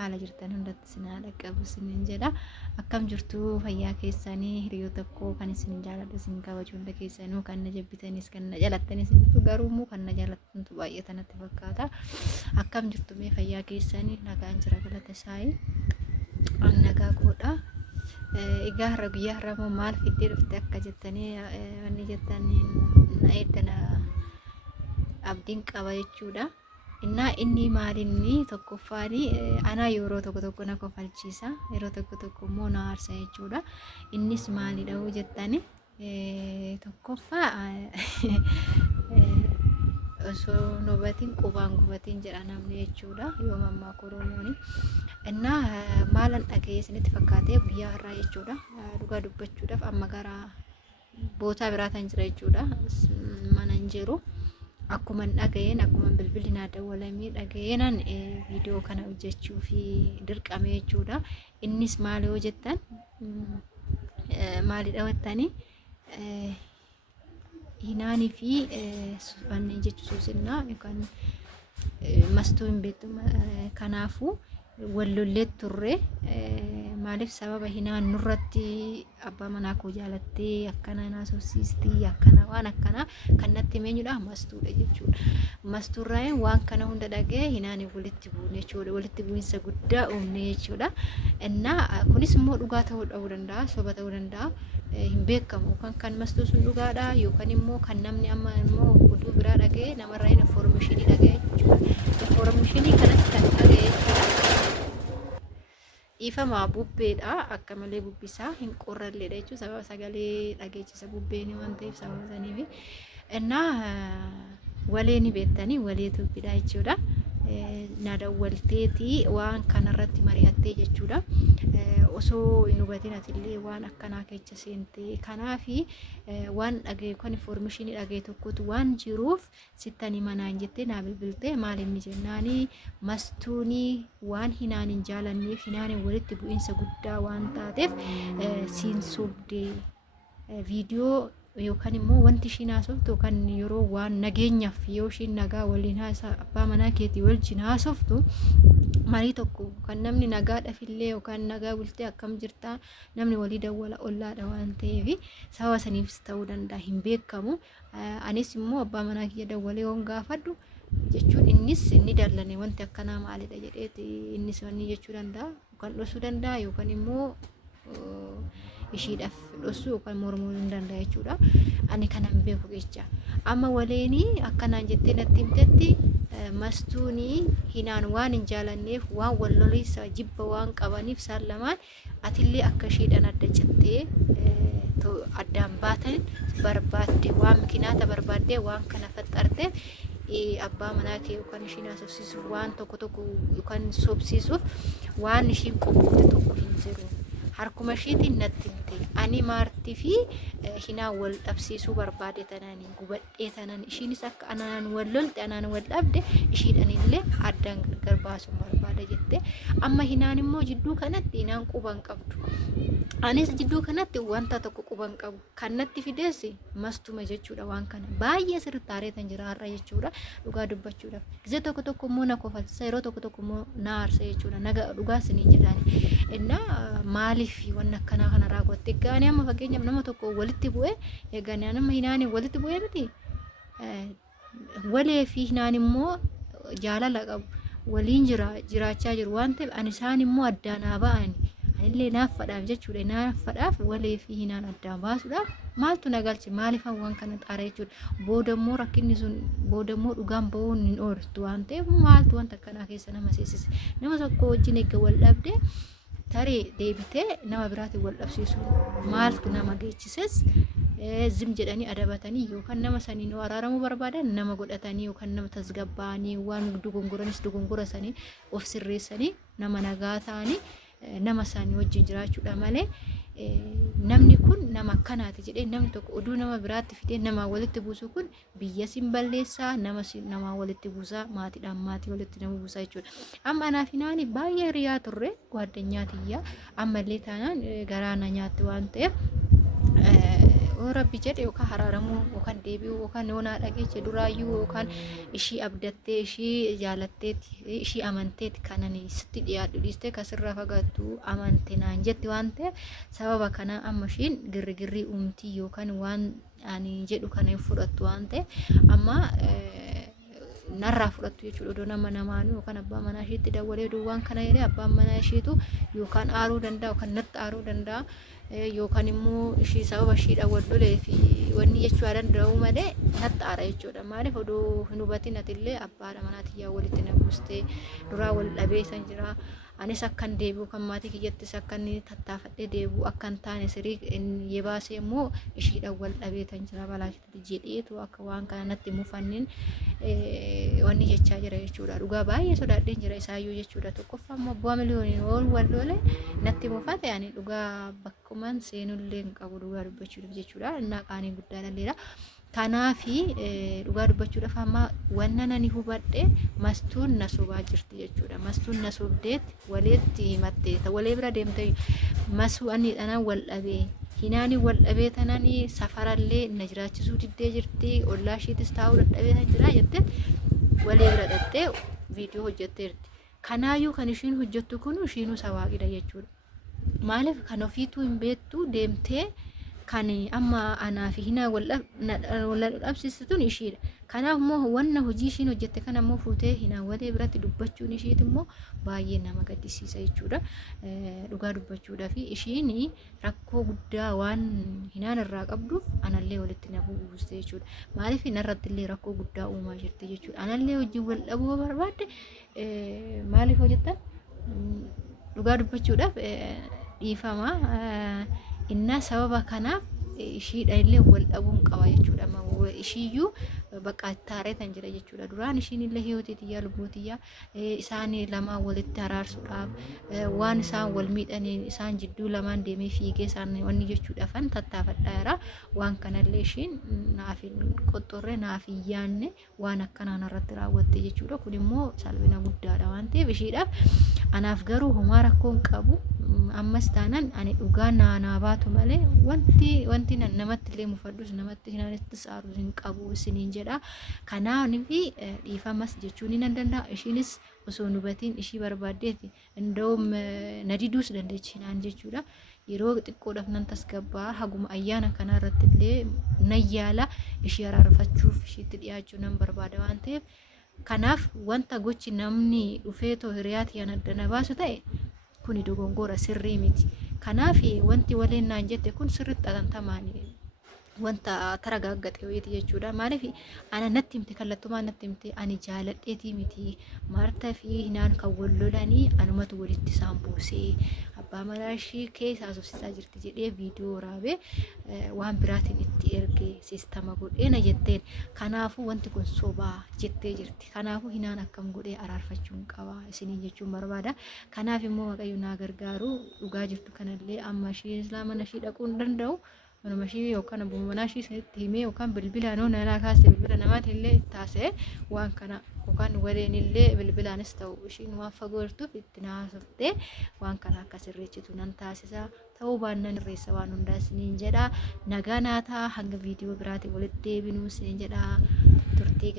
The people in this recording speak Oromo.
haala jirtan hundatti isin haala qabu isiniin jedha. Akkam jirtu fayyaa keessanii hiriyoota koo kan isin jaaladhu isin kabaju hunda keessanuu kan na jabbitanis kan na jalattanis garuu kan na jalattantu baay'ee natti fakkaata. Akkam jirtu mee fayyaa keessanii nagaan jira galata isaanii an nagaa godha. Egaa har'a guyyaa har'a immoo maal fiddee dhufte akka jettanii wanni jettanii na eeddana abdiin qaba jechuudha. Inni maalinni tokkoffaani ana yeroo tokko na kofalchiisa yeroo tokko immoo na aarsa jechuudha. Innis maalidha jettanii tokkoffaa osoo nubatiin qubaan gubatiin jedha namni jechuudha yoo mammaa koromooni. Maalan dhaga'ee isinitti fakkaatee guyyaa har'aa jechuudha dhugaa dubbachuudhaaf amma gara bootaa biraataan jira jechuudha mana hin jiru. Akkuma dhaga'een akkuma bilbilli naa dawwalamee dhaga'eenan viidiyoo kana hojjechuu fi dirqame jechuudha. Innis maal yoo jettan maalidha jettanii hinaanii fi wanni jechuun suusinnaa yookaan mastuu hin beektu kanaafuu wallollee turre maaliif sababa hinaan nurratti abbaa manaa koo jaalattee akkana na soosiistii akkana waan akkana kan natti meenyudha mastuudha jechuudha. Mastuurraan waan kana hunda dhagee hinaan walitti buune jechuudha walitti bu'insa guddaa uumne jechuudha. Kunis immoo dhugaa ta'uu danda'a soba ta'uu danda'a hin beekamu kan mastuu sun dhugaadha yookaan immoo kan namni amma immoo oduu biraa dhagee namarraa information dhagee jechuudha. Information kanas kan dhagee ifama bubbeedha akka malee bubbisaa hin qorralleedha jechuudha sababa sagalee dhageechisa bubbeen waan ta'eef sababa saniif walee ni beektanii walee tubbidha jechuudha. Na dawwalteeti waan kanarratti mari'attee jechuudha. Osoo hin hubatin atillee waan akkanaa keessa seentee kanaafi waan dhagee kan information dhagee tokkotu waan jiruuf sittanii manaan jettee naa bilbiltee maal inni jennaanii mastuunii waan hinaan hin jaalanneef hinaan walitti bu'insa guddaa waan taateef siin sobdee viidiyoo yookaan immoo wanti ishiin haasoftu kan yeroo waan nageenyaaf yoo ishiin nagaa waliin haasaa abbaa manaa keetii wajjin haasoftu marii tokko kan namni nagaadhaaf illee yookaan nagaa bultee akkam jirtaa namni walii dawwala ollaadha waan ta'eef sababa saniifis ta'uu danda'a hin beekamu. Anis immoo abbaa manaa kiyya dawwalee waan gaafadhu jechuun innis inni dallane wanti akkanaa maalidha jedheeti innis wanni jechuu danda'a kan dhosuu danda'a yookaan immoo ishiidhaaf dhosuu yookaan mormuu hin danda'a jechuudha. Ani kanan beeku jecha amma waleenii akkanaan jettee natti himtetti mastuunii hinaan waan hin jaalanneef waan walloliisa jibba waan qabaniif isaan lamaan atillee akka ishiidhaan adda jettee addaan baatan barbaadde waan makiinaata barbaadde waan kana faxxarte abbaa manaa kee yookaan ishiin haasofsiisuuf waan tokko yookaan sobsiisuuf waan ishiin qophoofte tokko hin jiru. Harkuma ishiitiin natti himte ani maartii fi hinaan wal dhabsiisuu barbaade tanaan gubadhee tanaan ishiinis akka anaan wal lolte anaan wal dhabde ishiidhaan illee addaan gargar baasuu barbaada jette. Amma hinaan immoo jidduu kanatti hinaan quban qabdu. Anis jidduu kanatti wanta tokko quban qabu kan natti fideessi mastuma jechuudha waan kana baay'ee sirriitti aareetan jira har'a jechuudha dhugaa dubbachuudhaaf. Gisee tokko immoo na kofalchisa yeroo tokko immoo na aarsa jechuudha naga dhugaa sinii jedhani. Maaliif waan akkanaa kana raawwatte gaanii amma fakkeenyaaf nama tokko walitti bu'ee eeganii nama hinaan walitti bu'ee miti walee fi hinaan immoo jaalala qabu waliin jiraachaa jiru waan ta'eef ani isaan immoo addaan haa ba'ani anillee naaf fadhaaf jechuudha naaf fadhaaf walee fi hinaan addaan baasuudhaaf maaltu nagalche maaliif waan kana xaara jechuudha boodammoo rakkinni sun boodammoo dhugaan ba'uun hin ooltu waan ta'eef maaltu wanta akkanaa keessa nama seensise nama tokko wajjin eegga wal dhabde tarii deebitee nama biraatiin wal dhabsiisuun maaltu nama geechises zim jedhanii adabatanii yookaan nama saniin araaramuu barbaadan nama godhatanii yookaan nama tasgabbaa'anii waan dogongoraniis dogongora sanii of sirreessanii nama nagaa ta'anii nama sanii wajjin jiraachuudha malee namni kun nama akkanaati jedhee namni tokko oduu nama biraatti fidee nama walitti buusu kun biyya sin balleessaa nama walitti buusaa maatiidhaan maatii walitti nama buusaa jechuudha. Amma anaaf naani baay'ee riyaa turre gwaaddanyaa tiyyaa ammallee taanaan garaana nyaatti waan ta'eef rabbi jedhe yookaan hararamuu yookaan deebi'uu yookaan noonaa dhageeche duraayyuu yookaan ishii abdattee ishii jaalatteeti ishii amanteeti kananii sitti dhiyaadhu dhiistee kasirraa fagaattu amante naan jetti waan ta'eef sababa kana amma ishiin girgirrii uumtii yookaan waan ani jedhu kana fudhattu waan ta'eef amma narraa fudhattu jechuudha. Odoo nama namaanuu yookaan abbaa manaa isheetti dawwalee duwwaan kana jedhee abbaan manaa isheetu yookaan aaruu danda'a yookaan natti aaruu danda'a yookaan immoo ishii sababa ishiidha wal lolee fi wanni jechuu danda'u malee natti aara jechuudha. Maaliif odoo hin hubatin atillee abbaadha manaatii yaa walitti na buustee duraa wal dhabee san jira. Anis akkan deebi'u kan maatii kiyyattis akkan tattaafadhee deebi'u akkan taane sirii yebaasee immoo ishiidhaan wal dhabee tan jira balaakitti jedheetu akka waan kana natti mufannin wanni jechaa jira jechuudha. Dhugaa baay'ee sodaadheen jira isaayyuu jechuudha. Tokkoffaa immoo abbaa miliyooniin wal lole natti mufate ani dhugaa bakkumaan seenullee hin qabu dhugaa dubbachuudhaaf jechuudha. Innaa qaanii guddaa dhalleera. Kanaafi dhugaa dubbachuudhaaf amma wanna nani hubadhe mastuun na sobaa jirti jechuudha. Mastuun na sobdeetti walitti himattee walee bira deemtee masuu ani dhanaan wal dhabee hinaani wal dhabee tanani safarallee na jiraachisuu diddee jirti ollaa ishiitis taa'uu dadhabee tan jira jettee walee bira dhattee viidiyoo hojjetteerti. Kanaayyuu kan ishiin hojjettu kun ishiinuu sawaaqidha jechuudha. Maaliif kan ofiituu hin beektu deemtee kan amma anaa fi hinaa wal dhabsiistuun ishiidha. Kanaaf immoo wanna hojii ishiin hojjette kana immoo fuutee hinaa walee biratti dubbachuun ishiit immoo baay'ee nama gaddisiisa jechuudha. Dhugaa dubbachuudhaa fi ishiin rakkoo guddaa waan hinaan irraa qabduuf anallee walitti na buuste jechuudha. Maaliif narratti illee rakkoo guddaa uumaa jirti jechuudha. Anallee hojii wal dhabuu barbaadde maaliif hojjettan dhugaa dubbachuudhaaf dhiifama. Inna sababa kanaaf ishiidha illee wal dhabuun qaba jechuudha. Ishiiyyuu bakka taaree tan jira jechuudha. Duraan ishiin illee hiyootiitiyyaa lubbuutiyyaa isaan lamaan walitti araarsuudhaaf waan isaan wal miidhaniin isaan jidduu lamaan deemee fiigee isaan wanni jechuudhaafan tattaafadhaa jira. Waan kanallee ishiin naaf qoxxorree naaf yaanne waan akkanaan irratti raawwatte jechuudha. Kun immoo salphina guddaadha waan ta'eef ishiidhaaf anaaf garuu homaa rakkoon qabu. Ammas taanaan ani dhugaa naanaa baatu malee wanti namatti illee mufadhus namatti hinaanis aarus hin qabu isiniin jedha. Kanaaf dhiifamas jechuun hin danda'a. Ishiinis osoo hubatiin ishii barbaaddeeti indoom nadiduus dandeechi hinaan jechuudha. Yeroo xiqqoodhaaf nan tasgabbaa haguma ayyaana kana irratti illee nan yaala ishii araarfachuuf ishiitti dhiyaachuu nan barbaada waan ta'eef kanaaf wanta gochi namni dhufee too hiriyaati addana baasu ta'e kuni dogongora sirrii miti. Kanaaf wanti waliin naan jette kun sirriitti atantamaan wanta taragaaggaxe wayiiti jechuudha. Maaliif ana natti himte kallattumaan natti himte ani jaaladheetii miti Maartaa fi hinaan kan wal lolanii anumatu walitti isaan buusee abbaa manaa ishii keessaa sofsisaa jirti jedhee viidiyoo waraabee waan biraatiin itti ergee siistama godhee na jetteen. Kanaafuu wanti kun sobaa jettee jirti. Kanaafuu hinaan akkam godhee araarfachuun qaba isiniin jechuun barbaada. Kanaaf immoo Waaqayyo naa gargaaru dhugaa jirtu kanallee amma ishii islaamana ishii dhaquu hin danda'u. Manuma ishii yookaan abbuma manaa ishii sanitti himee yookaan bilbilaan nalaa kaastee bilbila namaatti illee taasee waan kana yookaan waleen illee bilbilaanis ta'u ishiin waan fagoo jirtuuf itti naasoftee waan kana akka sirreessitu nan taasisa. Ta'uu baannaan irreessa waan hundaa isiniin jedha. Nagaa naataa hanga viidiyoo biraatiin walitti deebinuu isiniin jedha. Turtii